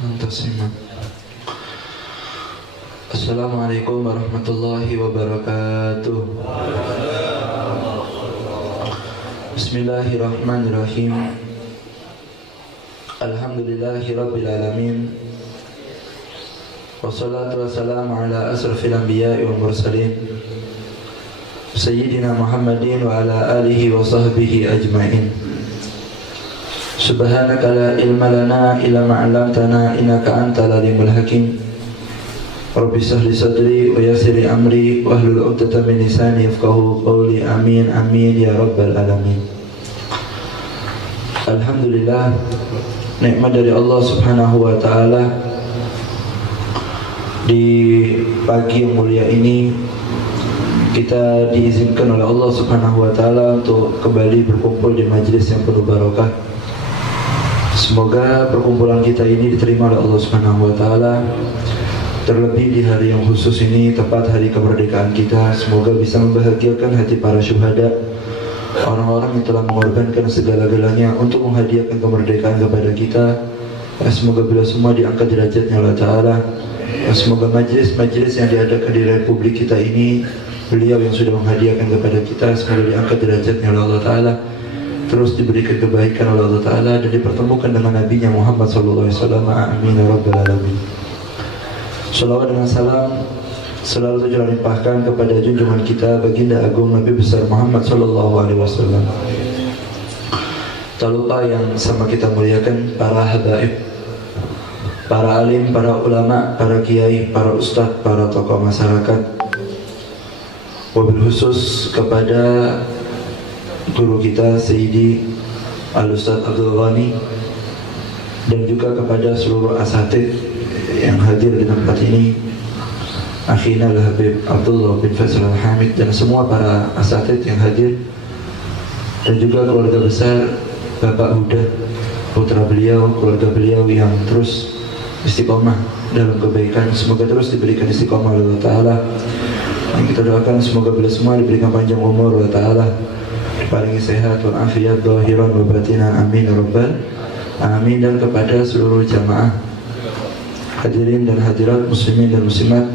Antasima. Assalamualaikum warahmatullahi wabarakatuh. Bismillahirrahmanirrahim. Alhamdulillahi rabbil alamin. Wassalatu wassalamu ala asrafil anbiya'i wal mursalin Sayyidina Muhammadin wa ala alihi wa sahbihi ajma'in. Subhanaka la ilma lana illa ma 'allamtana innaka antal alimul hakim. Rabbi shrah li sadri wa yassir li amri wa hlul 'uqdatam min lisani yafqahu qawli. Amin amin ya rabbal alamin. Alhamdulillah, nikmat dari Allah Subhanahu wa taala. Di pagi yang mulia ini kita diizinkan oleh Allah Subhanahu wa taala untuk kembali berkumpul di majelis yang penuh barokah. Semoga perkumpulan kita ini diterima oleh Allah Subhanahu wa taala. Terlebih di hari yang khusus ini, tepat hari kemerdekaan kita, semoga bisa membahagiakan hati para syuhada, orang-orang yang telah mengorbankan segala-galanya untuk menghadiahkan kemerdekaan kepada kita. Semoga bila semua diangkat derajatnya Allah taala. Semoga majelis-majelis yang diadakan di Republik kita ini, beliau yang sudah menghadiahkan kepada kita, semoga diangkat derajatnya oleh Allah taala, terus diberikan kebaikan oleh Allah taala, dan dipertemukan dengan nabinya Muhammad sallallahu alaihi wasallam. Amin ya rabbal alamin. Shalawat dan salam selalu tercurah limpahkan kepada junjungan kita baginda agung Nabi besar Muhammad sallallahu alaihi wasallam. Tak lupa yang sama kita muliakan para habaib, para alim, para ulama, para kiai, para ustadz, para tokoh masyarakat. Wabil khusus kepada guru kita Sayyidi Al-Ustadz Abdul Ghani, dan juga kepada seluruh asatidz yang hadir di tempat ini, Akhina Al-Habib Abdullah bin Faisal Al-Hamid, dan semua para asatidz yang hadir, dan juga keluarga besar Bapak Huda, putra beliau, keluarga beliau yang terus istiqomah dalam kebaikan. Semoga terus diberikan istiqomah oleh Allah taala. Yang kita doakan semoga beliau semua diberikan panjang umur oleh Allah taala, paling sehat wal afiat zahiran wa batinan. Amin ya rabbal amin. Dan kepada seluruh jamaah hadirin dan hadirat, muslimin dan muslimat,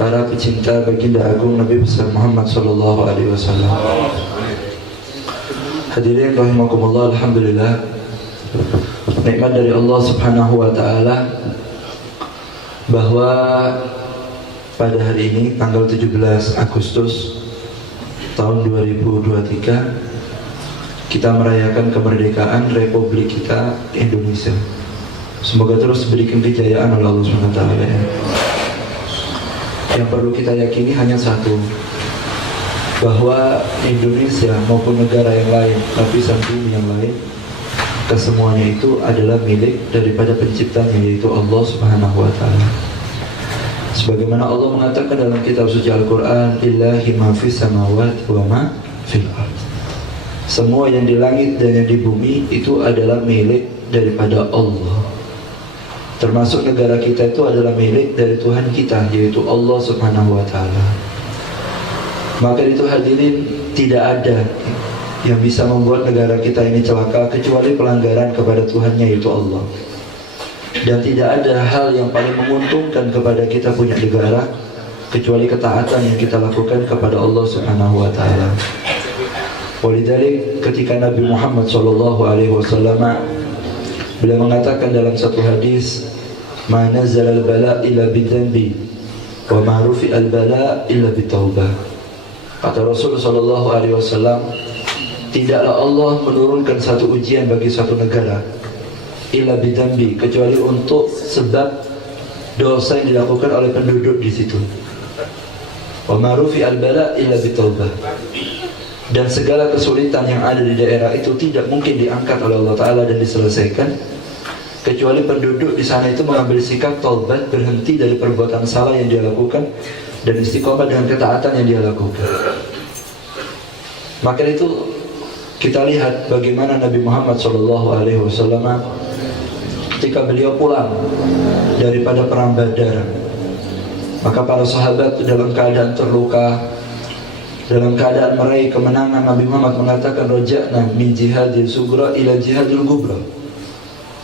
para pecinta baginda agung Nabi besar Muhammad sallallahu alaihi wasallam. Hadirin rahimakumullah, alhamdulillah, nikmat dari Allah Subhanahu wa taala bahwa pada hari ini tanggal 17 Agustus tahun 2023 kita merayakan kemerdekaan Republik kita Indonesia. Semoga terus diberikan kejayaan oleh Allah Subhanahu wa taala. Yang perlu kita yakini hanya satu, bahwa Indonesia maupun negara yang lain, lapisan bumi yang lain, kesemuanya itu adalah milik daripada penciptanya, yaitu Allah Subhanahu wa taala. Sebagaimana Allah mengatakan dalam kitab suci Al-Qur'an, "Lillahi ma fis samawati wa ma fil ardh." Semua yang di langit dan yang di bumi itu adalah milik daripada Allah. Termasuk negara kita itu adalah milik dari Tuhan kita, yaitu Allah Subhanahu wa taala. Maka itu hadirin, tidak ada yang bisa membuat negara kita ini celaka kecuali pelanggaran kepada Tuhannya, yaitu Allah. Dan tidak ada hal yang paling menguntungkan kepada kita punya negara kecuali ketaatan yang kita lakukan kepada Allah Subhanahu wa taala. Walidzalik ketika Nabi Muhammad sallallahu alaihi wasallam beliau mengatakan dalam satu hadis, "Ma nazzala al-bala illa bidzanbi wa ma rufi'a al-bala illa bitaubah." Kata Rasul sallallahu alaihi wasallam, tidaklah Allah menurunkan satu ujian bagi suatu negara illa bidzanbi, kecuali untuk sebab dosa yang dilakukan oleh penduduk di situ. Wa ma rufi'a al-bala illa bitaubah. Dan segala kesulitan yang ada di daerah itu tidak mungkin diangkat oleh Allah taala dan diselesaikan kecuali penduduk di sana itu mengambil sikap taubat, berhenti dari perbuatan salah yang dia lakukan dan istiqomah dengan ketaatan yang dia lakukan. Maka itu kita lihat bagaimana Nabi Muhammad SAW ketika beliau pulang daripada perang Badar, maka para sahabat dalam keadaan terluka, dalam keadaan meraih kemenangan, Nabi Muhammad mengatakan, "Raja'na min jihadil sugra ila jihadil kubra."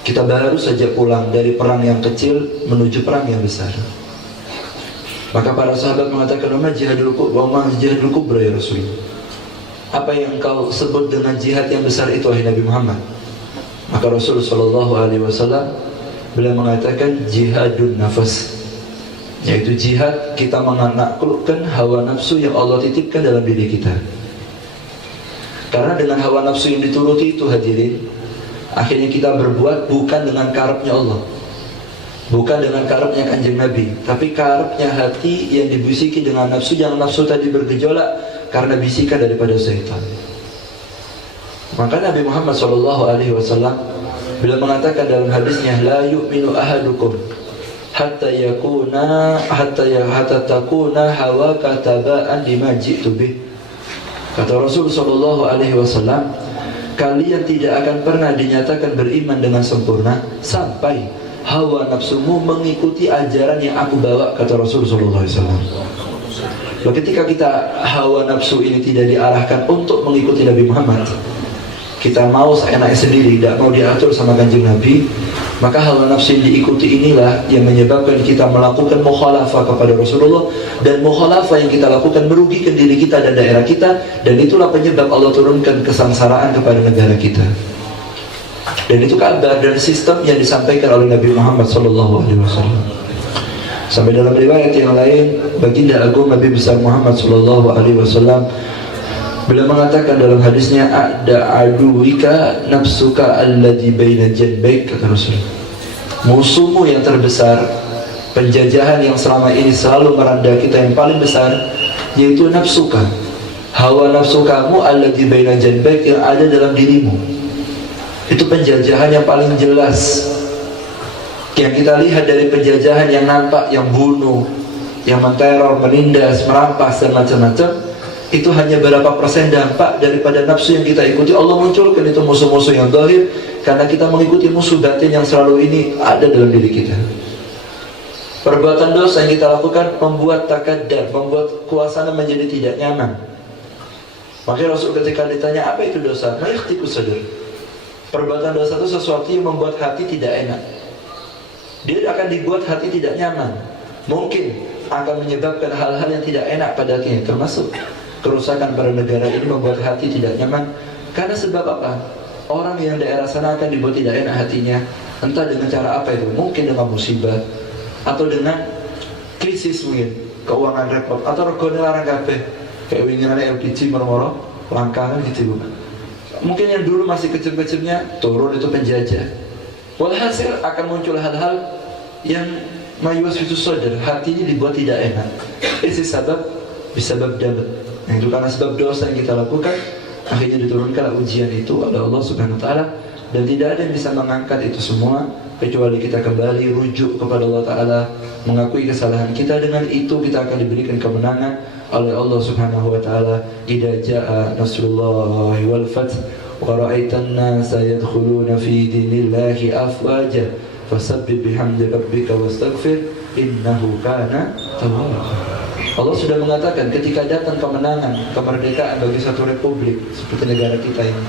Kita baru saja pulang dari perang yang kecil menuju perang yang besar. Maka para sahabat mengatakan, "Wa ma jihadul kubra ya Rasul?" Apa yang kau sebut dengan jihad yang besar itu, wahai Nabi Muhammad? Maka Rasul sallallahu alaihi wasallam beliau mengatakan, jihadun nafas, yaitu jihad kita menaklukkan hawa nafsu yang Allah titipkan dalam diri kita. Karena dengan hawa nafsu yang dituruti itu, hadirin, akhirnya kita berbuat bukan dengan karepnya Allah, bukan dengan karepnya Kanjeng Nabi, tapi karepnya hati yang dibisiki dengan nafsu. Jangan nafsu tadi bergejolak karena bisikan daripada syaitan. Maka Nabi Muhammad SAW bila mengatakan dalam hadisnya, la yu'minu ahadukum hatta takuna hawaka taba'an lima ji'tu bih. Kata Rasul SAW, kalian tidak akan pernah dinyatakan beriman dengan sempurna sampai hawa nafsumu mengikuti ajaran yang aku bawa, kata Rasul SAW. Ketika kita hawa nafsu ini tidak diarahkan untuk mengikuti Nabi Muhammad, kita mau seenaknya sendiri, tidak mau diatur sama Kanjeng Nabi, maka hawa nafsu yang diikuti inilah yang menyebabkan kita melakukan mukhalafah kepada Rasulullah, dan mukhalafah yang kita lakukan merugikan diri kita dan daerah kita, dan itulah penyebab Allah turunkan kesengsaraan kepada negara kita. Dan itu kabar dan sistem yang disampaikan oleh Nabi Muhammad SAW. Sampai dalam riwayat yang lain, baginda agung Nabi besar Muhammad SAW beliau mengatakan dalam hadisnya, ada aduwika nafsuka alladhi baina janbaik, kata Rasul, musuhmu yang terbesar, penjajahan yang selama ini selalu meranda kita yang paling besar, yaitu nafsuka, hawa nafsu kamu, alladhi baina janbaik, yang ada dalam dirimu. Itu penjajahan yang paling jelas yang kita lihat dari penjajahan yang nampak, yang bunuh, yang menteror, menindas, merampas dan macam-macam. Itu hanya berapa persen dampak daripada nafsu yang kita ikuti. Allah munculkan itu musuh-musuh yang zahir karena kita mengikuti musuh batin yang selalu ini ada dalam diri kita. Perbuatan dosa yang kita lakukan membuat takaddar, membuat suasana menjadi tidak nyaman. Makanya Rasul ketika ditanya apa itu dosa, mayakhtiku sadr. Perbuatan dosa itu sesuatu yang membuat hati tidak enak. Dia akan dibuat hati tidak nyaman. Mungkin akan menyebabkan hal-hal yang tidak enak pada hatinya, termasuk kerusakan pada negara ini membuat hati tidak nyaman. Karena sebab apa? Orang yang daerah sana akan dibuat tidak enak hatinya, entah dengan cara apa itu, mungkin dengan musibah, atau dengan krisis mungkin, keuangan repot, atau regone larang kabeh, kayak winginane LPG moro-moro langkangan gitu. Mungkin yang dulu masih kecil-kecilnya turun itu penjajah. Walhasil akan muncul hal-hal yang mayuwaswisu sadr, hatinya dibuat tidak enak. Ini sebab dabat. Nah, itu karena sebab dosa yang kita lakukan, akhirnya diturunkan ujian itu oleh Allah Subhanahu wa taala, dan tidak ada yang bisa mengangkat itu semua kecuali kita kembali rujuk kepada Allah taala, mengakui kesalahan kita. Dengan itu kita akan diberikan kemenangan oleh Allah Subhanahu wa taala. Idza jaa nasrullahi wal fath wa ra'aitan nasa yadkhuluna fi dinillahi afwaja fasabbih bihamdi rabbika wastaghfir innahu kana tawwaba. Allah sudah mengatakan ketika datang kemenangan, kemerdekaan bagi satu republik seperti negara kita ini,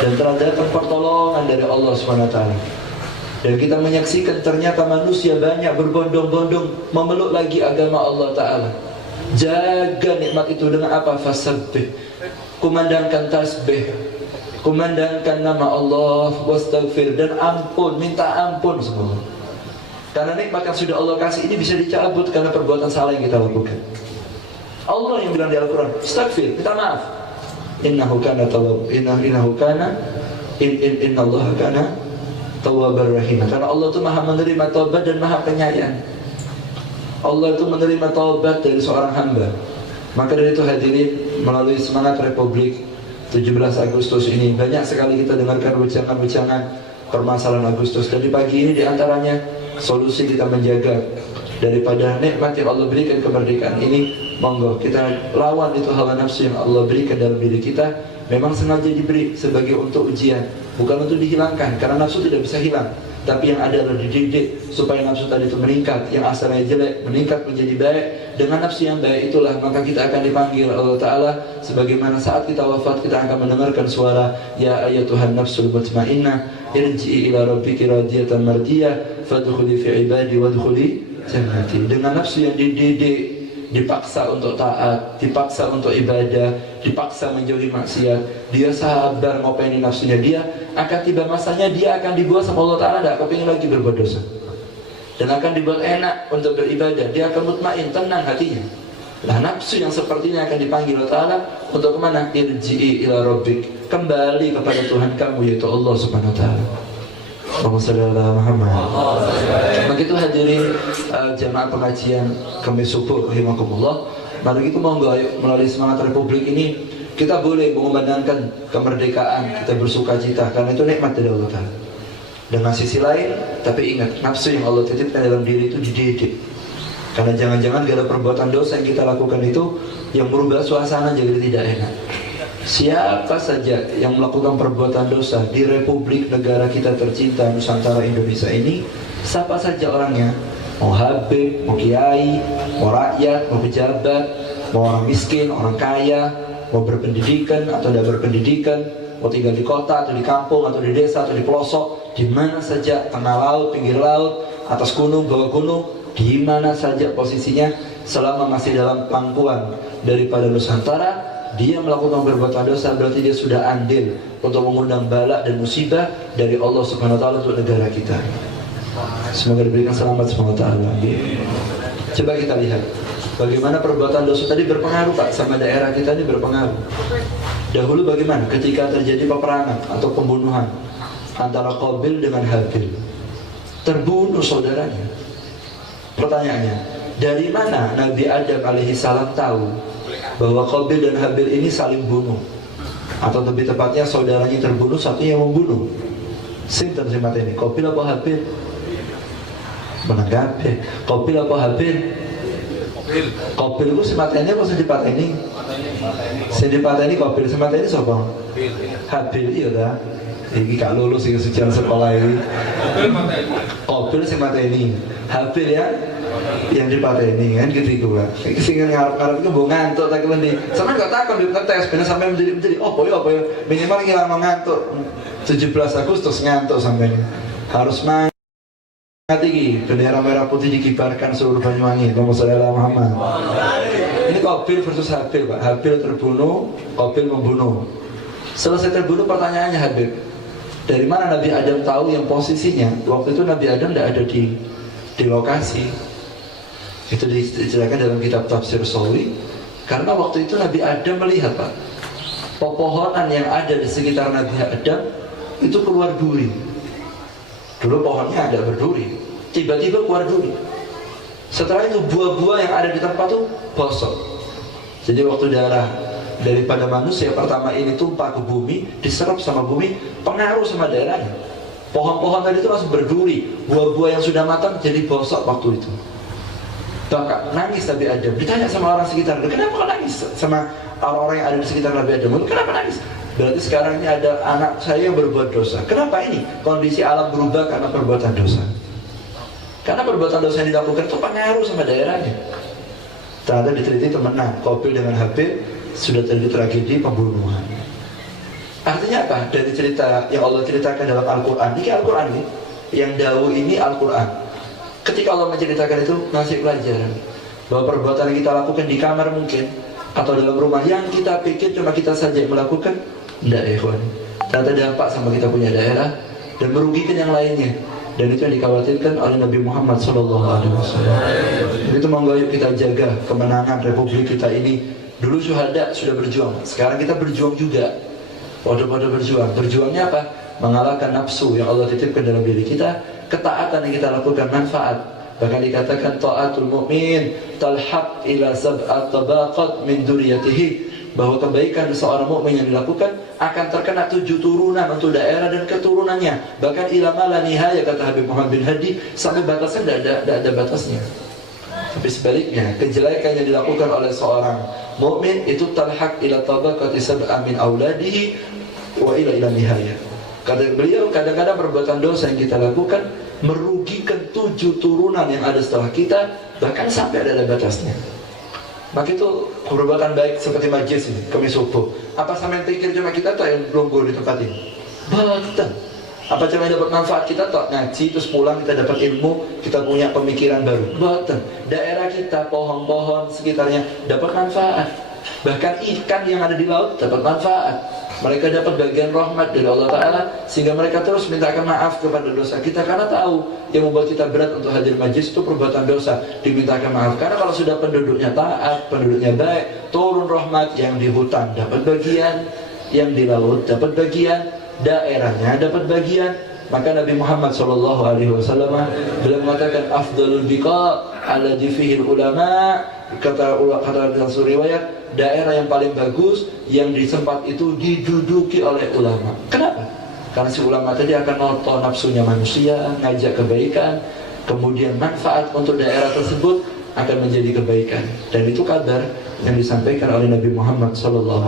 dan telah datang pertolongan dari Allah SWT, dan kita menyaksikan ternyata manusia banyak berbondong-bondong memeluk lagi agama Allah Ta'ala, jaga nikmat itu dengan apa? Fasabbih, kumandangkan tasbih, kumandangkan nama Allah, wastaghfir, dan ampun, minta ampun semua. Karena nikmat yang sudah Allah kasih ini bisa dicabut karena perbuatan salah yang kita lakukan. Allah yang bilang di Al-Quran, astaghfir, minta maaf. Innahu kana tawwab, innahu kana innallaha kana tawwabar rahim. Karena Allah itu maha menerima taubat dan maha penyayang. Allah itu menerima taubat dari seorang hamba. Maka dari itu hadirin, melalui semangat Republik 17 Agustus ini, banyak sekali kita dengarkan wejangan-wejangan permasalahan Agustus. Dan di pagi ini diantaranya solusi kita menjaga daripada nikmat yang Allah berikan kemerdekaan ini. Monggo kita lawan itu hawa nafsu yang Allah berikan dalam diri kita. Memang sengaja diberi sebagai untuk ujian, bukan untuk dihilangkan, karena nafsu tidak bisa hilang. tapi yang ada adalah dididik supaya nafsu tadi itu meningkat, yang asalnya jelek meningkat menjadi baik. Dengan nafsu yang baik itulah maka kita akan dipanggil Allah Ta'ala, sebagaimana saat kita wafat kita akan mendengarkan suara ya ayyatuhan nafsul mutmainnah irji'i ila rabbiki radiyatan mardiyah fadkhuli fi ibadi wadkhuli jannati. Dengan nafsu yang dididik, dipaksa untuk taat, dipaksa untuk ibadah, dipaksa menjauhi maksiat, dia sabar ngopeni nafsunya, dia akan tiba masanya dia akan dibuat sama Allah Ta'ala tidak kepingin lagi berbuat dosa, dan akan dibuat enak untuk beribadah, dia akan mutmain, tenang hatinya. Nah, nafsu yang sepertinya akan dipanggil Allah Ta'ala untuk kemana? Irji'i ila rabbik, kembali kepada Tuhan kamu, yaitu Allah Subhanahu Wa Ta'ala. Allahumma shalli ala Muhammad. Begitu hadirin jamaah pengajian Kamis subuh rahimakumullah. Mari kita monggo melalui semangat Republik ini kita boleh mengumandangkan kemerdekaan, kita bersuka cita karena itu nikmat dari Allah Ta'ala. Dengan sisi lain, tapi ingat nafsu yang Allah titipkan dalam diri itu dididik. Karena jangan-jangan gara perbuatan dosa yang kita lakukan itu yang merubah suasana jadi tidak enak. Siapa saja yang melakukan perbuatan dosa di Republik negara kita tercinta Nusantara Indonesia ini, siapa saja orangnya, mau habib, mau kiai, mau rakyat, mau pejabat, mau orang miskin, orang kaya, mau berpendidikan atau tidak berpendidikan, mau tinggal di kota atau di kampung atau di desa atau di pelosok, di mana saja, tengah laut, pinggir laut, atas gunung, bawah gunung, di mana saja posisinya, selama masih dalam pangkuan daripada Nusantara, dia melakukan perbuatan dosa, berarti dia sudah andil untuk mengundang bala dan musibah dari Allah Subhanahu Wa Ta'ala untuk negara kita. Semoga diberikan selamat Subhanahu Wa Ta'ala. Coba kita lihat bagaimana perbuatan dosa tadi berpengaruh Pak sama daerah kita ini, berpengaruh. Dahulu bagaimana ketika terjadi peperangan atau pembunuhan antara Qabil dengan Habil, terbunuh saudaranya. Pertanyaannya, dari mana Nabi Adam alaihi salam tahu bahwa Qabil dan Habil ini saling bunuh, atau lebih tepatnya saudaranya terbunuh, satunya yang membunuh? Sinten sing mateni, Qabil apa Habil? Menanggapi, Qabil apa Habil? Qabil itu si mateni apa sing dipateni? Sing dipateni Qabil, sing mateni sapa? Habil. Iya ta? Iki gak lulus iki ujian sekolah ini. Qabil sing mateni, Habil ya yang dipateni kan gitu lah. Sing ngarep-ngarep iku mbok ngantuk tak kendi. Sampe gak takon di tes ben sampe menjadi opo ya minimal iki lama ngantuk. 17 Agustus ngantuk sampe. Harus mangat iki bendera merah putih dikibarkan seluruh Banyuwangi. Allahumma shalli ala Muhammad. Ini Qabil versus Habil, Pak. Habil terbunuh, Qabil membunuh. Selesai terbunuh, pertanyaannya Habib, dari mana Nabi Adam tahu yang posisinya waktu itu Nabi Adam tidak ada di lokasi? Itu dijelaskan dalam kitab Tafsir Shawi. Karena waktu itu Nabi Adam melihat Pak, pepohonan yang ada di sekitar Nabi Adam itu keluar duri. Dulu pohonnya ada berduri, tiba-tiba keluar duri. Setelah itu buah-buah yang ada di tempat itu bosok. Jadi waktu darah daripada manusia pertama ini tumpah ke bumi, diserap sama bumi, pengaruh sama daerahnya. Pohon-pohon tadi itu langsung berduri, buah-buah yang sudah matang jadi bosok waktu itu. Bahkan nangis Nabi Adam. Ditanya sama orang sekitar, kenapa kau nangis? Sama orang-orang yang ada di sekitar Nabi Adam, kenapa nangis? Berarti sekarang ini ada anak saya yang berbuat dosa. Kenapa ini? Kondisi alam berubah karena perbuatan dosa. Karena perbuatan dosa yang dilakukan itu pengaruh sama daerahnya. Ternyata diteliti temenan, Qabil dengan Habil sudah terjadi tragedi pembunuhan. Artinya apa? Dari cerita yang Allah ceritakan dalam Al-Quran, ini Al-Quran nih, yang dawu ini Al-Quran. Ketika Allah menceritakan itu, ngasih pelajaran bahwa perbuatan yang kita lakukan di kamar mungkin, atau dalam rumah yang kita pikir cuma kita saja yang melakukan, tidak ya ikhwan. Ternyata dampak sama kita punya daerah dan merugikan yang lainnya. Dan itu yang dikhawatirkan oleh Nabi Muhammad SAW. Itu monggo yuk kita jaga kemenangan Republik kita ini. Dulu syuhada sudah berjuang, sekarang kita berjuang juga. Waduh berjuang. Berjuangnya apa? Mengalahkan nafsu yang Allah titipkan dalam diri kita. Ketaatan yang kita lakukan manfaat. Bahkan dikatakan ta'atul mu'min talhaq ila sab'at tabaqat min duriyatihi, bahwa kebaikan seorang mukmin yang dilakukan akan terkena 7 turunan untuk daerah dan keturunannya. Bahkan ilama la nihaya, kata Habib Muhammad bin Hadi, sampai batasnya tidak ada batasnya. Tapi sebaliknya, kejelekan yang dilakukan oleh seorang mukmin itu talhaq ila tabaqati sab'a min auladihi wa ila nihaya. Kata beliau, kadang-kadang perbuatan dosa yang kita lakukan merugikan 7 turunan yang ada setelah kita, bahkan sampai ada batasnya. Maka itu perbuatan baik seperti majlis ini, kemis subuh. Apa sampai pikir cuma kita tak yang longgo di tempat ini? Betul. Apa cuma dapat manfaat kita tak ngaji terus pulang kita dapat ilmu, kita punya pemikiran baru? Betul. Daerah kita, pohon-pohon sekitarnya dapat manfaat. Bahkan ikan yang ada di laut dapat manfaat. Mereka dapat bagian rahmat dari Allah Ta'ala, sehingga mereka terus mintakan maaf kepada dosa kita, karena tahu yang membuat kita berat untuk hadir majlis itu perbuatan dosa, dimintakan maaf. Karena kalau sudah penduduknya taat, penduduknya baik, turun rahmat. Yang di hutan dapat bagian, yang di laut dapat bagian, daerahnya dapat bagian. Maka Nabi Muhammad SAW beliau mengatakan afdalul biqa ala jifihil ulama. Kata dalam riwayat, daerah yang paling bagus yang di tempat itu diduduki oleh ulama. Kenapa? Karena si ulama tadi akan nonton nafsunya manusia, ngajak kebaikan, kemudian manfaat untuk daerah tersebut akan menjadi kebaikan. Dan itu kadar yang disampaikan oleh Nabi Muhammad SAW.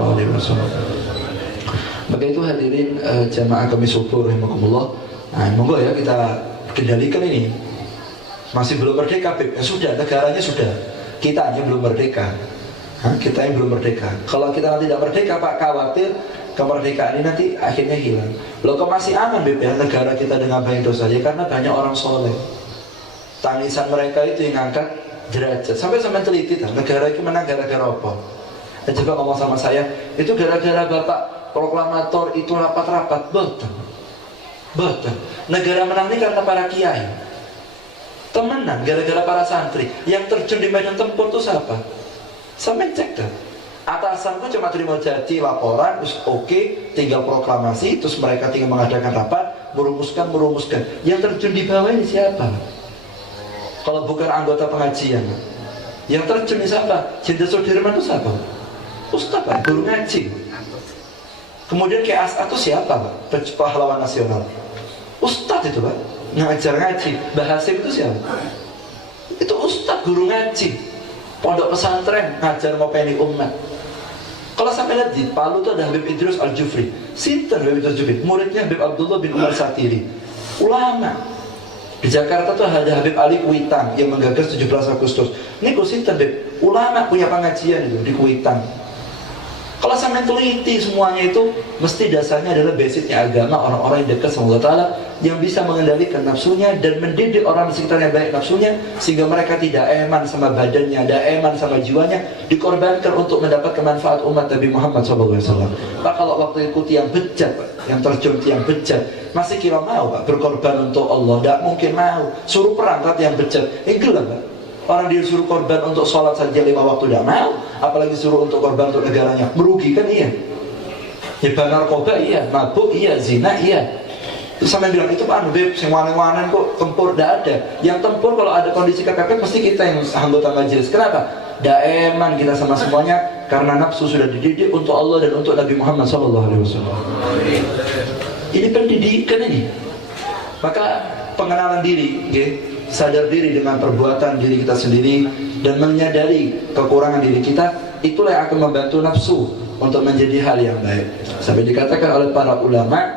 Maka itu hadirin jamaah kami syukur rahimakumullah. Nah, monggo ya kita kendalikan ini. Masih belum merdeka, Beb. Ya sudah, negaranya sudah. Kita hanya belum merdeka. Kita yang belum merdeka. Kalau kita nanti tidak merdeka, Pak, khawatir kemerdekaan ini nanti akhirnya hilang. Loh, kok masih aman, Beb, ya negara kita dengan banyak dosa? Ya karena banyak orang soleh. Tangisan mereka itu yang ngangkat derajat. Sampai teliti, negara itu menang gara-gara apa? Dan coba ngomong sama saya, itu gara-gara Bapak proklamator itu rapat-rapat. Betul. Negara menang ini karena para kiai. Temenan gara-gara para santri. Yang terjun di medan tempur itu siapa? Sampai cek kan. Atasanku cuma terima janji laporan, terus oke, tinggal proklamasi, terus mereka tinggal mengadakan rapat, merumuskan. Yang terjun di bawah ini siapa? Kalau bukan anggota pengajian. Yang terjun di siapa? Jenderal Sudirman itu siapa? Ustaz, Pak, guru ngaji. Kemudian kayak As'ad itu siapa, Pak? Pahlawan nasional. Ustadz itu, Pak, ngajar ngaji. Mbah Hasim itu siapa? Itu ustadz guru ngaji, pondok pesantren, ngajar ngopeni umat. Kalau sampai lihat di Palu itu ada Habib Idrus Al-Jufri. Sinten Habib Idrus Al-Jufri? Muridnya Habib Abdullah bin Umar Satiri, ulama. Di Jakarta tuh ada Habib Ali Kuitang yang menggagas 17 Agustus. Ini sinten, Habib? Ulama punya pengajian itu di Kuitang. Kalau sampai teliti semuanya itu, mesti dasarnya adalah basicnya agama, orang-orang yang dekat sama Allah Ta'ala, yang bisa mengendalikan nafsunya dan mendidik orang di sekitarnya baik nafsunya, sehingga mereka tidak eman sama badannya, tidak eman sama jiwanya, dikorbankan untuk mendapatkan manfaat umat Nabi Muhammad SAW. Pak, kalau waktu ikuti yang bejat, yang terjun yang bejat, masih kira mau, Pak, berkorban untuk Allah? Tidak mungkin mau. Suruh perang yang bejat, enggak, Pak. Orang disuruh korban untuk sholat saja 5 waktu tidak mau, apalagi suruh untuk korban untuk negaranya. Merugikan, iya. Hibah narkoba, iya. Mabuk, iya. Zina, iya. Terus sampai bilang, itu Pak Beb, yang wanen-wanen kok tempur, tidak ada. Yang tempur kalau ada kondisi kepepet, mesti kita yang anggota majelis. Kenapa? Daeman kita sama semuanya, karena nafsu sudah dididik untuk Allah dan untuk Nabi Muhammad SAW. Ini pendidikan ini. Maka pengenalan diri, ya. Sadar diri dengan perbuatan diri kita sendiri dan menyadari kekurangan diri kita, itulah yang akan membantu nafsu untuk menjadi hal yang baik. Sampai dikatakan oleh para ulama,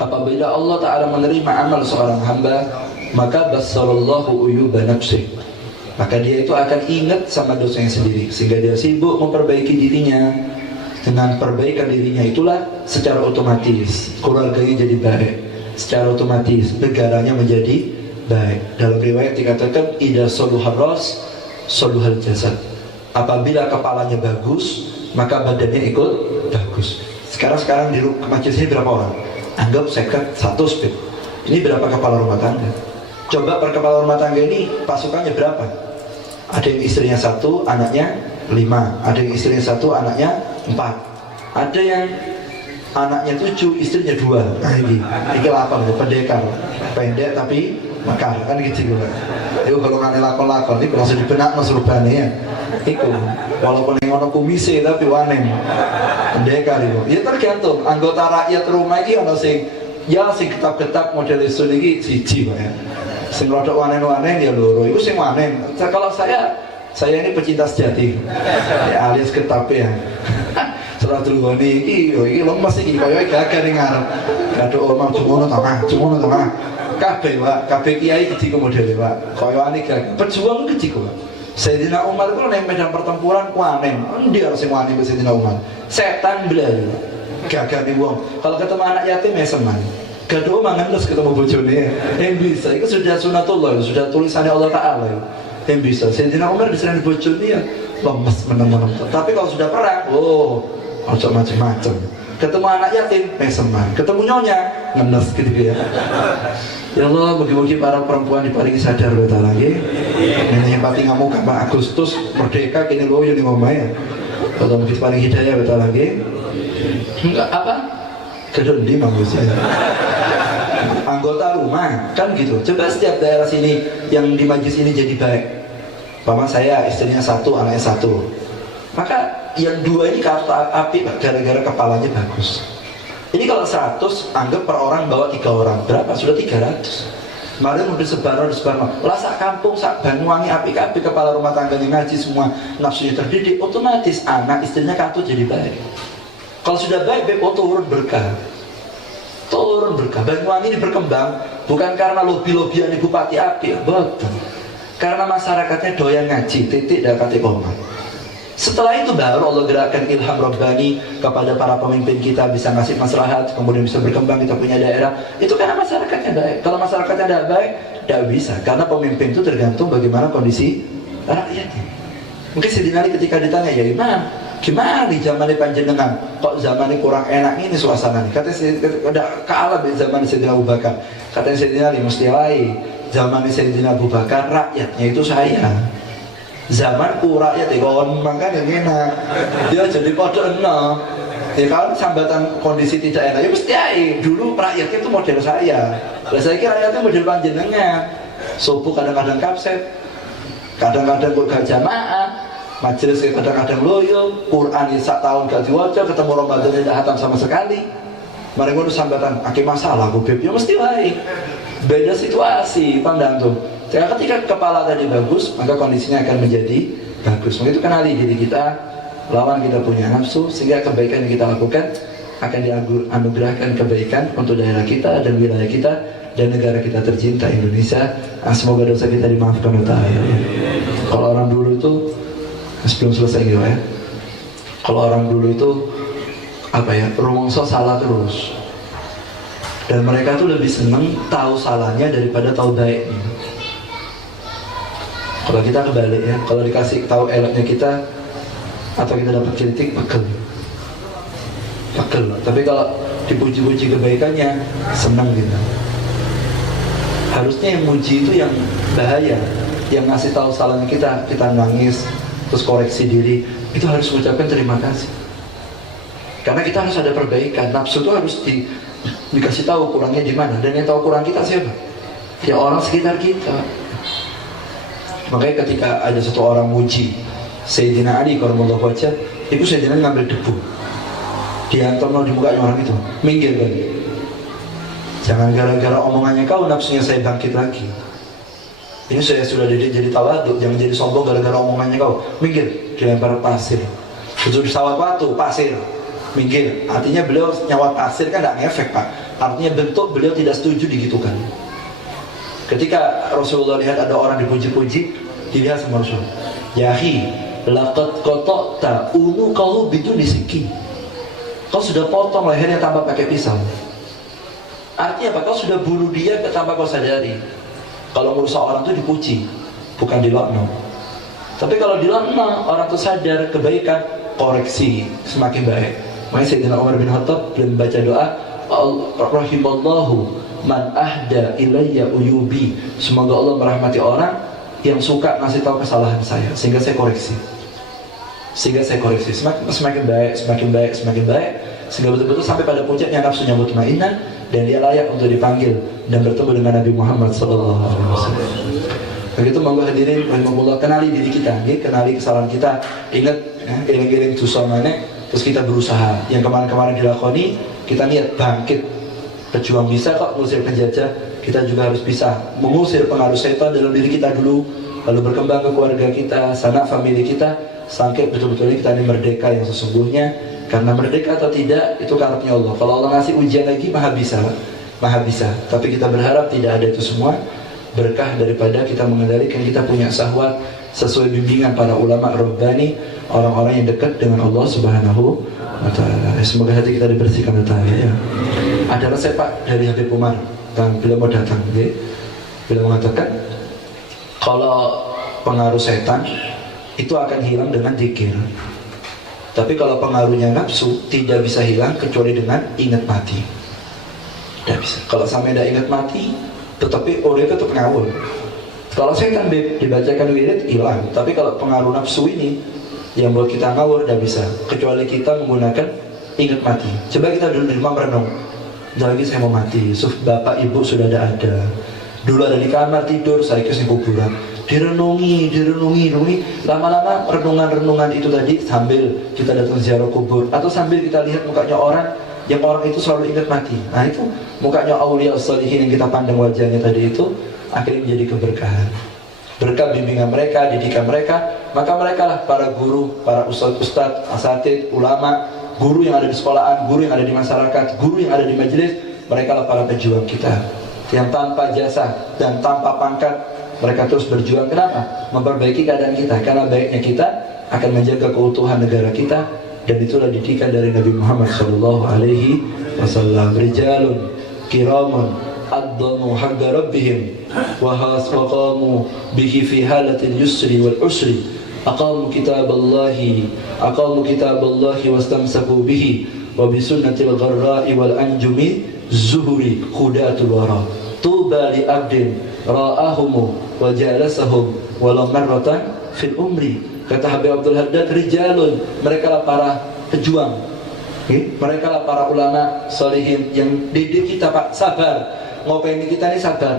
apabila Allah Ta'ala menerima amal seorang hamba, maka bassarallahu uyuba nafsih, maka dia itu akan ingat sama dosanya sendiri, sehingga dia sibuk memperbaiki dirinya. Dengan perbaikan dirinya itulah secara otomatis keluarganya jadi baik, secara otomatis negaranya menjadi baik. Dalam riwayat dikatakan idza saluhar ras saluhal jasad. Apabila kepalanya bagus, maka badannya ikut bagus. Sekarang di masjid sini berapa orang? Anggap 100 spek. Ini berapa kepala rumah tangga? Coba per kepala rumah tangga ini pasukannya berapa? Ada yang istrinya 1, anaknya 5. Ada yang istrinya 1, anaknya 4. Ada yang anaknya 7, istrinya 2. Nah ini 8 pendekar. Pendek tapi makar kan gitu juga. Itu kalau nggak lakon-lakon itu langsung dibenak langsung rubane ya. Iku walaupun yang ono kumise tapi waneng. Pendekar itu. Ya tergantung anggota rakyat rumah iki ono sing ketap-ketap model isu iki siji Pak ya. Sing rodok wanen-wanen ya loro. Iku sing wanen. Kalau saya ini pecinta sejati. Ya alias ketap ya. Setelah dulu iki lemes iki kaya gagah ning ngarep. Kaduk omong cumono to Kang. Kabeh Pak, kabeh kiai keji modele Pak. Kayane gagah. Pejuang keji kok. Sayyidina Umar itu ning medan pertempuran kuanen. Endi ora sing wani Sayyidina Umar? Setan belalu. Gagah ning wong. Kalau ketemu anak yatim ya senang. Gaduh mangan terus ketemu bojone. Yang bisa itu sudah sunatullah, sudah tulisannya Allah Taala. Yang bisa. Sayyidina Umar diserang bojone ya lemes meneng-meneng. Tapi kalau sudah perang, ojo macam-macam. Ketemu anak yatim, senang. Ketemu nyonya, ngenes gitu ya. Ya Allah, bagi-bagi para perempuan diparingi sadar betul lagi. Ini yang pati ngamuk Pak Agustus merdeka kini lo yang ngomong ya. Kalau mungkin paling hidayah betul lagi. Enggak apa? Kedendi maksudnya. Anggota rumah kan gitu. Coba setiap daerah sini yang di majlis ini jadi baik. Mama saya istrinya 1, anaknya 1. Maka yang 2 ini kartu api gara-gara kepalanya bagus. Ini kalau 100, anggap per orang bawa 3 orang. Berapa? Sudah 300. Kemarin udah sebaran. Lah kampung, sak Banyuwangi, api-api kepala rumah tangganya ngaji semua, nafsunya terdidik, otomatis anak istrinya kartu jadi baik. Kalau sudah baik, turun berkah. Turun berkah. Banyuwangi ini berkembang bukan karena lobby-lobbyan Bupati api, betul. Karena masyarakatnya doyan ngaji, titik dan kata koma. Setelah itu baru Allah gerakan ilham Rabbani kepada para pemimpin kita bisa ngasih maslahat, kemudian bisa berkembang, kita punya daerah. Itu karena masyarakatnya baik. Kalau masyarakatnya tidak baik, tidak bisa. Karena pemimpin itu tergantung bagaimana kondisi rakyatnya. Mungkin Sayyidina Ali ketika ditanya, ya Imam, gimana di zaman panjenengan? Kok zaman ini kurang enak ini suasananya? Katanya udah kalah di zaman Sayyidina Abu Bakar. Katanya Sayyidina Ali mesti lain. Zaman Sayyidina Abu Bakar rakyatnya itu saya. Zamanku rakyat ikon makan yang enak. Dia jadi kode enak. Ya kalau sambatan kondisi tidak enak, ya mesti aja. Dulu rakyatnya itu model saya. Saya kira rakyatnya model panjenengan. Subuh kadang-kadang kapset, kadang-kadang gak jamaah, majelis kadang-kadang loyo, Quran sak tahun gak diwaca, ketemu Ramadan tidak hatam sama sekali. Mereka itu sambatan, akhir masalah gue beb, ya mesti baik. Beda situasi, pandang tuh. Ketika kepala tadi bagus, maka kondisinya akan menjadi bagus. Maka itu kenali diri kita, lawan kita punya nafsu, sehingga kebaikan yang kita lakukan akan dianugerahkan kebaikan untuk daerah kita dan wilayah kita dan negara kita tercinta Indonesia. Semoga dosa kita dimaafkan oleh Allah. Kalau orang dulu itu sebelum selesai gitu ya. Kalau orang dulu itu apa ya, rumongso salah terus. Dan mereka tuh lebih seneng tahu salahnya daripada tahu baiknya. Kalau kita kebalik ya, kalau dikasih tahu eloknya kita atau kita dapat kritik, pegel. Tapi kalau dipuji-puji kebaikannya, senang gitu. Harusnya yang muji itu yang bahaya, yang ngasih tahu salahnya kita nangis, terus koreksi diri, itu harus mengucapkan terima kasih. Karena kita harus ada perbaikan. Nafsu itu harus dikasih tahu kurangnya di mana, dan yang tahu kurang kita siapa? Ya orang sekitar kita. Makanya ketika ada satu orang muji Sayyidina Ali karamallahu wajhah, itu Sayyidina Ali ngambil debu, dihantam di mukanya orang itu, minggir kan. Jangan gara-gara omongannya kau nafsunya saya bangkit lagi. Ini saya sudah didik jadi tawadhu, jangan jadi sombong gara-gara omongannya kau. Minggir, dilempar pasir. Sujud sawat batu, pasir. Minggir. Artinya beliau nyawat pasir kan tidak ngefek Pak. Artinya bentuk beliau tidak setuju digitukan. Ketika Rasulullah lihat ada orang dipuji-puji, dilihat sama Rasul, Yahi, laqad qata'ta unuqahu biduni sikin. Kau sudah potong lehernya tanpa pakai pisau. Artinya apa? Kau sudah bunuh dia tanpa kau sadari. Kalau merusak orang itu dipuji, bukan dilaknat. Tapi kalau dilaknat, orang itu sadar kebaikan, koreksi semakin baik. Makanya Sayyidina Umar bin Khattab belum baca doa, rahimallahu man ahda ilayya uyubi. Semoga Allah merahmati orang yang suka ngasih tahu kesalahan saya, sehingga saya koreksi. Semakin baik, sehingga betul-betul sampai pada puncaknya nafsunya mutmainnah dan dia layak untuk dipanggil dan bertemu dengan Nabi Muhammad SAW. Begitu monggo hadirin rahimakumullah, kenali diri kita, kenali kesalahan kita, ingat eling-eling dosa maneh, terus kita berusaha. Yang kemarin-kemarin dilakoni, kita niat bangkit, berjuang. Bisa kok mengusir penjajah, kita juga harus bisa mengusir pengaruh setan dalam diri kita dulu, lalu berkembang ke keluarga kita, sanak famili kita, sampai betul-betul kita ini merdeka yang sesungguhnya, Karena merdeka atau tidak itu karunia Allah. Kalau Allah ngasih ujian lagi maha bisa. Tapi kita berharap tidak ada itu semua. Berkah daripada kita mengendalikan, kita punya syahwat sesuai bimbingan para ulama Rabbani, orang-orang yang dekat dengan Allah Subhanahu wa ta'ala. Semoga hati kita dibersihkan oleh ta'ala ya. Ada resep Pak dari Habib Umar dan beliau mau datang ya. Beliau mengatakan kalau pengaruh setan itu akan hilang dengan zikir. Tapi kalau pengaruhnya nafsu tidak bisa hilang kecuali dengan ingat mati. Tidak bisa. Kalau sampai tidak ingat mati, tetapi orang itu tetap ngawur. Kalau setan dibacakan wirid hilang. Tapi kalau pengaruh nafsu ini yang buat kita ngawur tidak bisa. Kecuali kita menggunakan ingat mati. Coba kita dulu di rumah merenung. Lagi saya mau mati. Bapak ibu sudah ada. Dulu ada di kamar tidur, saya ke kuburan. Direnungi. Lama-lama renungan itu tadi sambil kita datang ziarah kubur atau sambil kita lihat mukanya orang yang orang itu selalu ingat mati. Nah itu mukanya aulia salihin yang kita pandang wajahnya tadi itu akhirnya menjadi keberkahan. Berkat bimbingan mereka, didikan mereka, maka mereka lah para guru, para ustadz, asatid, ulama, guru yang ada di sekolahan, guru yang ada di masyarakat, guru yang ada di majelis. Mereka lah para pejuang kita yang tanpa jasa dan tanpa pangkat mereka terus berjuang. Kenapa? Memperbaiki keadaan kita. Karena baiknya kita akan menjaga keutuhan negara kita. Dan itulah didikan dari Nabi Muhammad SAW. Rijalun kiramun addamu haqqa rabbihim wa qamu bihi fi halatil yusri wal usri. Aqamu kitaballahi wastamsaku bihi wa bisunnatil gharra'i wal anjumi zuhuri khudatul wara. Tuba li abdin ra'ahumu wa jalasahum walau marratan fil umri. Kata Habib Abdul Haddad, rijalun, mereka lah para pejuang, mereka lah para ulama solihin yang didik kita Pak, sabar. Ngopeni kita ini sabar.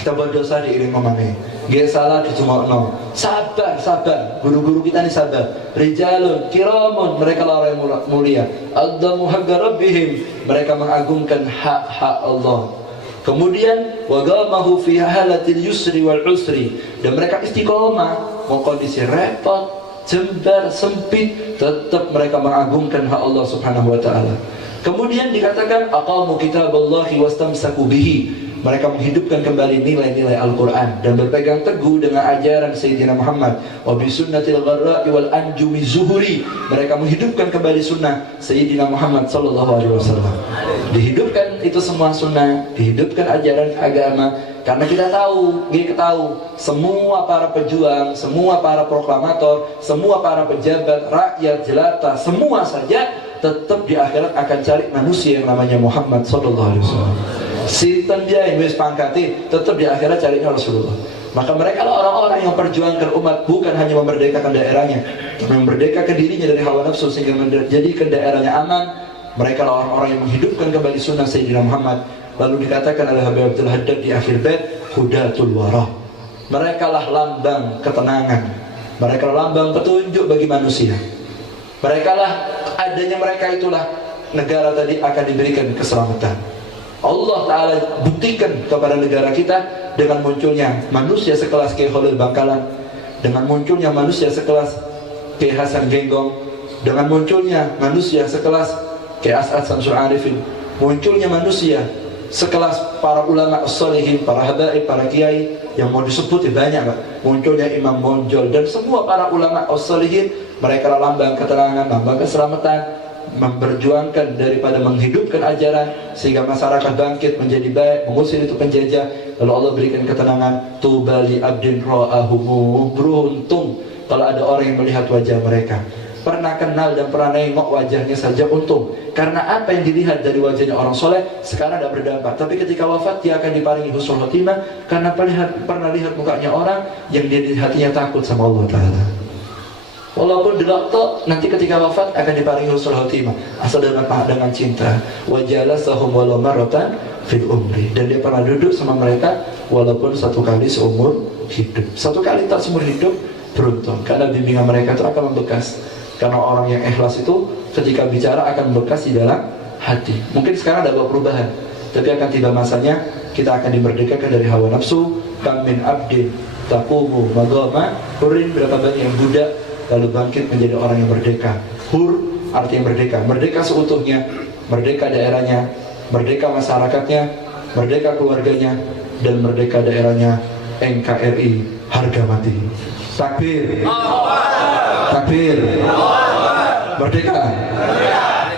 Kita buat dosa diiring ngomongnya, gak salah dicumokno. Sabar. Guru-guru kita ini sabar. Rijalun kiramun, mereka lah orang yang mulia. Addamu haqqa rabbihim, mereka mengagungkan hak-hak Allah. Kemudian wagamahu fi halatil yusri wal usri, dan mereka istiqomah mau kondisi repot, jembar, sempit, tetap mereka mengagungkan hak Allah Subhanahu wa taala. Kemudian dikatakan aqamu kitaballahi wastamsaku bihi, mereka menghidupkan kembali nilai-nilai Al-Qur'an dan berpegang teguh dengan ajaran Sayyidina Muhammad. Wa bisunnatil gharra'i wal anjumi zuhuri, mereka menghidupkan kembali sunnah Sayyidina Muhammad sallallahu alaihi wasallam. Dihidupkan itu semua sunnah, dihidupkan ajaran agama. Karena kita tahu semua para pejuang, semua para proklamator, semua para pejabat, rakyat, jelata, semua saja tetap di akhirat akan cari manusia yang namanya Muhammad sallallahu alaihi wasallam. Sinten dia yang wis pangkati tetap di akhirat carinya Rasulullah. Maka mereka lah orang-orang yang perjuangkan umat, bukan hanya memerdekakan daerahnya, tapi memerdekakan dirinya dari hawa nafsu sehingga menjadikan daerahnya aman. Mereka lah orang-orang yang menghidupkan kembali sunnah Sayyidina Muhammad. Lalu dikatakan oleh Habib Abdul Haddad di akhir bait, hudatul warah. Mereka lah lambang ketenangan. Mereka lah lambang petunjuk bagi manusia. Mereka lah, adanya mereka itulah negara tadi akan diberikan keselamatan. Allah Ta'ala buktikan kepada negara kita dengan munculnya manusia sekelas Kiai Khalil Bangkalan, dengan munculnya manusia sekelas Kiai Hasan Genggong, dengan munculnya manusia sekelas Kiai As'ad Samsul Arifin, munculnya manusia sekelas para ulama as-salihin, para habaib, para kiai yang mau disebut banyak Pak. Munculnya Imam Bonjol dan semua para ulama as-salihin, mereka lambang keterangan, lambang keselamatan, memperjuangkan daripada menghidupkan ajaran sehingga masyarakat bangkit menjadi baik, mengusir itu penjajah. Lalu Allah berikan ketenangan. Tuba li abdin ra'ahumu, beruntung kalau ada orang yang melihat wajah mereka. Pernah kenal dan pernah nengok wajahnya saja untung. Karena apa yang dilihat dari wajahnya orang soleh sekarang tidak berdampak. Tapi ketika wafat dia akan diparingi husnul khotimah karena pernah lihat mukanya orang yang dia di hatinya takut sama Allah Ta'ala. Walaupun dilakto, nanti ketika wafat akan diparingi husnul khotimah asal dengan cinta. Wajalasahum walau marratan fil umri, dan dia pernah duduk sama mereka walaupun satu kali seumur hidup. Satu kali tak seumur hidup, beruntung karena bimbingan mereka itu akan membekas. Karena orang yang ikhlas itu ketika bicara akan membekas di dalam hati. Mungkin sekarang ada perubahan, tapi akan tiba masanya kita akan dimerdekakan dari hawa nafsu. Kam min abdin taqumu magama hurin, berapa banyak yang budak lalu bangkit menjadi orang yang merdeka. Hur artinya merdeka. Merdeka seutuhnya, merdeka daerahnya, merdeka masyarakatnya, merdeka keluarganya, dan merdeka daerahnya. NKRI harga mati. Takbir, takbir, merdeka.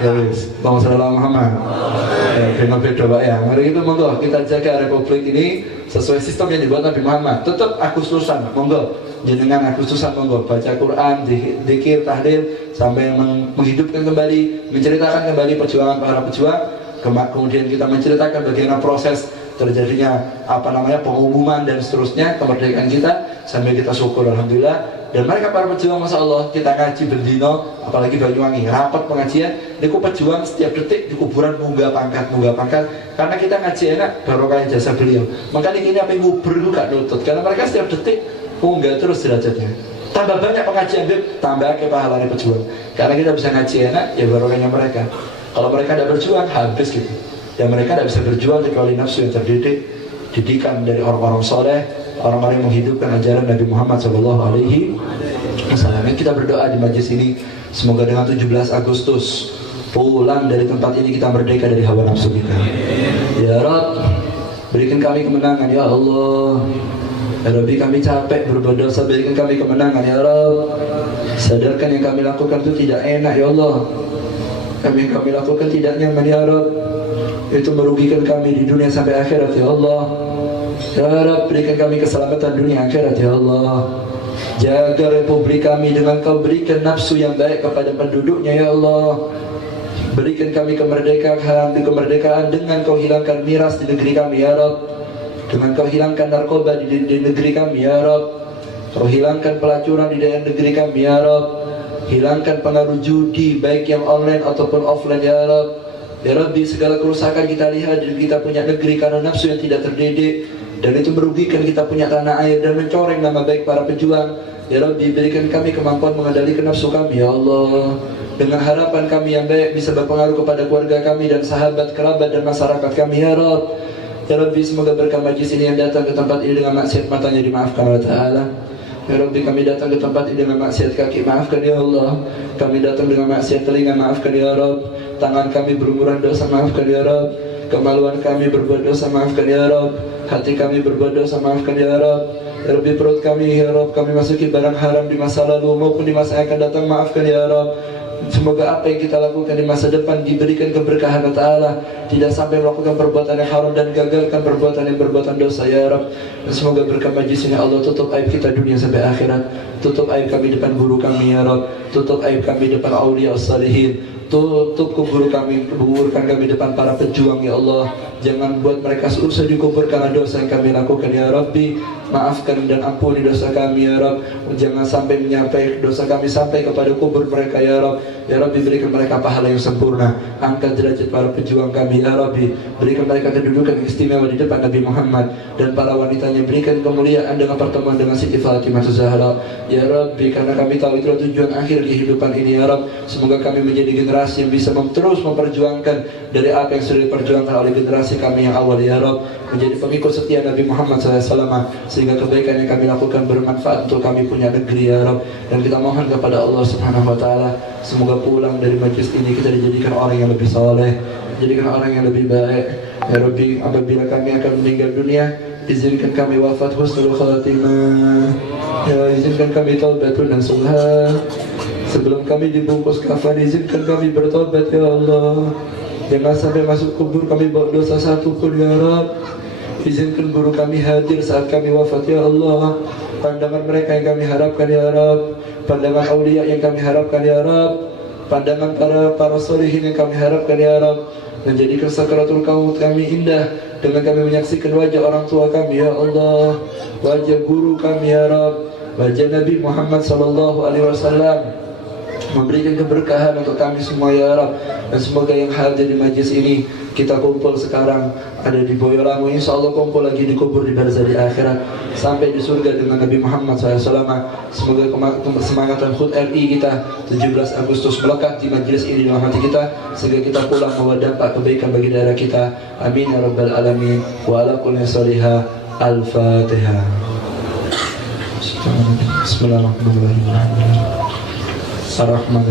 Ya wis, Allahumma sholli ala Muhammad. Dengan beda Pak ya. Mari kita monggo kita jaga republik ini sesuai sistem yang dibuat Nabi Muhammad. Tetap Agustusan, monggo. Jenengan Agustusan monggo baca Quran, zikir, tahlil sampai menghidupkan kembali, menceritakan kembali perjuangan para pejuang. Kemudian kita menceritakan bagaimana proses terjadinya pengumuman dan seterusnya kemerdekaan kita sampai kita syukur alhamdulillah. Dan mereka para pejuang, masya Allah, kita ngaji bendino, apalagi Banyuwangi rapat pengajian niku pejuang setiap detik di kuburan munggah pangkat karena kita ngaji enak barokah jasa beliau. Makanya ini apa yang ngubur itu gak nutut karena mereka setiap detik munggah terus derajatnya. Tambah banyak pengajian tambah ke pahalanya pejuang karena kita bisa ngaji enak ya barokahnya mereka. Kalau mereka tidak berjuang habis gitu. Dan mereka tidak bisa berjuang kecuali nafsu yang terdidik, didikan dari orang-orang soleh, orang-orang yang menghidupkan ajaran Nabi Muhammad SAW. Kita berdoa di majlis ini, semoga dengan 17 Agustus pulang dari tempat ini kita merdeka dari hawa nafsu kita. Ya Rabb, berikan kami kemenangan ya Allah. Ya Rabbi, kami capek berbuat dosa, berikan kami kemenangan ya Rabb. Sadarkan yang kami lakukan itu tidak enak ya Allah. Kami lakukan tidak nyaman ya Rabb. Itu merugikan kami di dunia sampai akhirat ya Allah. Ya Rabb, berikan kami keselamatan dunia akhirat ya Allah. Jaga republik kami dengan kau berikan nafsu yang baik kepada penduduknya ya Allah. Berikan kami kemerdekaan dengan kau hilangkan miras di negeri kami ya Rabb. Dengan kau hilangkan narkoba di negeri kami ya Rabb. Kau hilangkan pelacuran di daerah negeri kami ya Rabb. Hilangkan pengaruh judi baik yang online ataupun offline ya Rabb. Ya Rabbi, segala kerusakan kita lihat dan kita punya negeri karena nafsu yang tidak terdidik, dan itu merugikan kita punya tanah air dan mencoreng nama baik para pejuang. Ya Rabbi, berikan kami kemampuan mengendalikan nafsu kami ya Allah. Dengan harapan kami yang baik bisa berpengaruh kepada keluarga kami dan sahabat, kerabat dan masyarakat kami ya Rabb. Ya Rabbi, semoga berkah majlis ini yang datang ke tempat ini dengan maksiat matanya dimaafkan oleh Ta'ala. Ya Rabbi, kami datang ke tempat ini dengan maksiat kaki, maafkan ya Allah. Kami datang dengan maksiat telinga, maafkan ya Rabb. Tangan kami berumuran dosa, maafkan ya Rabb. Kemaluan kami berbuat dosa, maafkan ya Rabb. Hati kami berbuat dosa, maafkan ya Rabb. Ya Rabbi, perut kami ya Rabb, kami masuki barang haram di masa lalu maupun di masa yang akan datang, maafkan ya Rabb. Semoga apa yang kita lakukan di masa depan diberikan keberkahan oleh Ta'ala, tidak sampai melakukan perbuatan yang haram dan gagalkan perbuatan yang berbuatan dosa ya Rabb. Dan semoga berkah majlis ini Allah tutup aib kita dunia sampai akhirat. Tutup aib kami depan guru kami ya Rabb. Tutup aib kami depan awliya as-salihin. Tutup kuburkan kami depan para pejuang ya Allah. Jangan buat mereka susah dikubur karena dosa yang kami lakukan ya Rabbi. Maafkan dan ampuni dosa kami ya Rabb. Jangan sampai dosa kami sampai kepada kubur mereka ya Rabb. Ya Rabbi, berikan mereka pahala yang sempurna. Angkat derajat para pejuang kami ya Rabbi. Berikan mereka kedudukan istimewa di depan Nabi Muhammad dan para wanitanya. Berikan kemuliaan dengan pertemuan dengan Siti Fatimah Zahra ya Rabbi, karena kami tahu itulah tujuan akhir kehidupan ini ya Rabb. Semoga kami menjadi generasi yang bisa terus memperjuangkan dari apa yang sudah diperjuangkan oleh generasi kami yang awal ya Rabb. Menjadi pengikut setia Nabi Muhammad SAW, sehingga kebaikan yang kami lakukan bermanfaat untuk kami punya negeri ya Rabb. Dan kita mohon kepada Allah Subhanahu Wa Taala, semoga pulang dari majlis ini kita dijadikan orang yang lebih saleh, dijadikan orang yang lebih baik ya Rabbi. Apabila kami akan meninggal dunia, izinkan kami wafat husnul khatimah ya, izinkan kami taubatun nasuha. Sebelum kami dibungkus kafan, izinkan kami bertobat ya Allah. Jangan sampai masuk kubur kami bawa dosa satu pun ya Rabb. Izinkan guru kami hadir saat kami wafat ya Allah. Pandangan mereka yang kami harapkan ya Rabb. Pandangan awliya yang kami harapkan ya Rabb. Pandangan para solihin yang kami harapkan ya Rabb. Menjadikan sakaratul maut kami indah dengan kami menyaksikan wajah orang tua kami ya Allah, wajah guru kami ya Rabb, wajah Nabi Muhammad SAW. Memberikan keberkahan untuk kami semua ya Rabb. Dan semoga yang hadir di majlis ini, kita kumpul sekarang ada di Boyolali, insya Allah kumpul lagi di kubur di barzah di akhirat, sampai di surga dengan Nabi Muhammad SAW. Semoga kesemangatan HUT RI kita 17 Agustus melekat di majlis ini dalam hati kita, sehingga kita pulang membawa dampak kebaikan bagi daerah kita. Amin ya Rabbal Alamin. Wa ala kulli salihah. Al-Fatihah. Bismillahirrahmanirrahim. Ar-Rahmanirrahim.